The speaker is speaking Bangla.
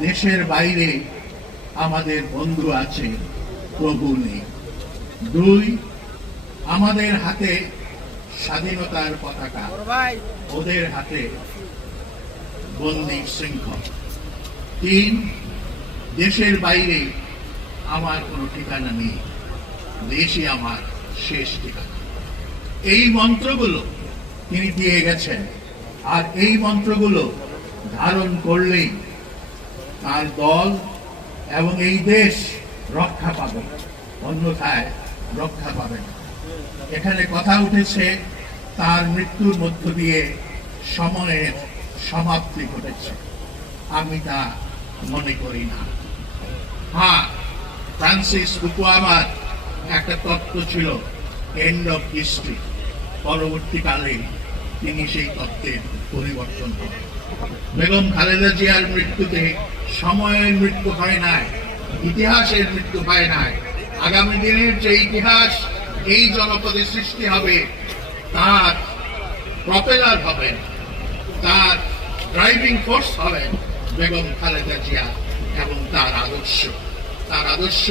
দেশের বাইরে আমাদের বন্ধু আছে, প্রভু নেই। 2, আমাদের হাতে স্বাধীনতার পতাকা, ওদের হাতে বন্দী শৃঙ্খল। 3, দেশের বাইরে আমার কোনো ঠিকানা নেই, দেশই আমার শেষ ঠিকানা। এই মন্ত্রগুলো তিনি দিয়ে গেছেন, আর এই মন্ত্রগুলো ধারণ করলেই তার দল এবং এই দেশ রক্ষা পাবে, অন্যথায় রক্ষা পাবে না। এখানে কথা উঠেছে তার মৃত্যুর মধ্য দিয়ে সময়ের সমাপ্তি ঘটেছে। আমি তা মনে করি না। হ্যাঁ, ফ্রান্সিস ফুকুয়ামার একটা তত্ত্ব ছিল, এন্ড অফ হিস্ট্রি। পরবর্তীকালে তিনি সেই তত্ত্বের পরিবর্তন করেন। বেগম খালেদা জিয়ার মৃত্যুতে সময়ের মৃত্যু হয় নাই, ইতিহাসের মৃত্যু হয় নাই। আগামী দিনের যে ইতিহাস এই জনপদে সৃষ্টি হবে, তার প্রপেলার হবেন, তার ড্রাইভিং ফোর্স হবেন বেগম খালেদা জিয়া এবং তার আদর্শ।